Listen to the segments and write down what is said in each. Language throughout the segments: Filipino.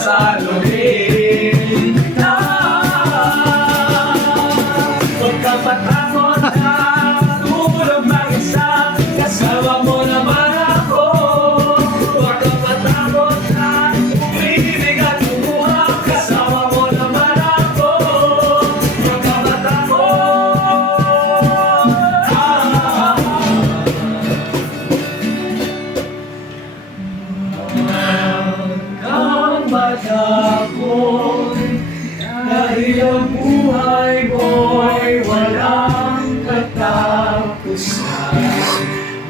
sasaluhin ka. Huwag ka matakot na tulog mag-isa, kasama mo naman ako. Huwag ka matakot na umibig at lumuha, kasama mo naman ako. Huwag ka matakot. Huwag kang matakot, dahil ang buhay mo'y walang katapusan.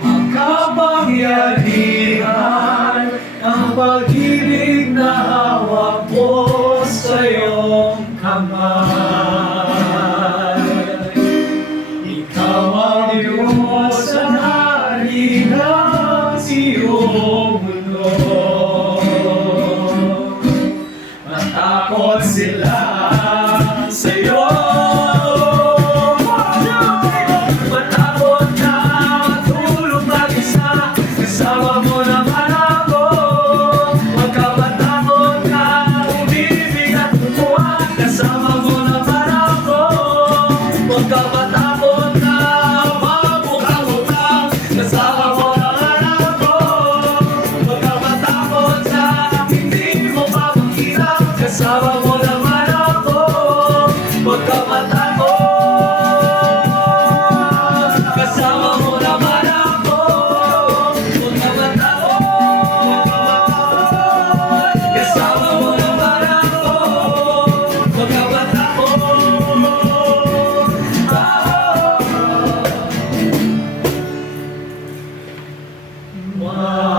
Makapangyarihan ang pag-ibig na hawak mo sa iyong kamay. Ikaw ang Diyos sa hari ng iyong mundo. Matakot sila sa'yo. Matakot na matulog mag-isa, kasama mo naman ako. Huwag ka matakot na umibig at lumuha, kasama mo naman ako. Huwag ka matakot na mabukang-bukang, kasama mo naman ako. Huwag ka matakot na hindi mo pa makita, kasama mo naman ako. Huwag ka matakot, kasama mo naman ako. Huwag ka matakot, kasama mo naman ako. Huwag ka matakot. Wow.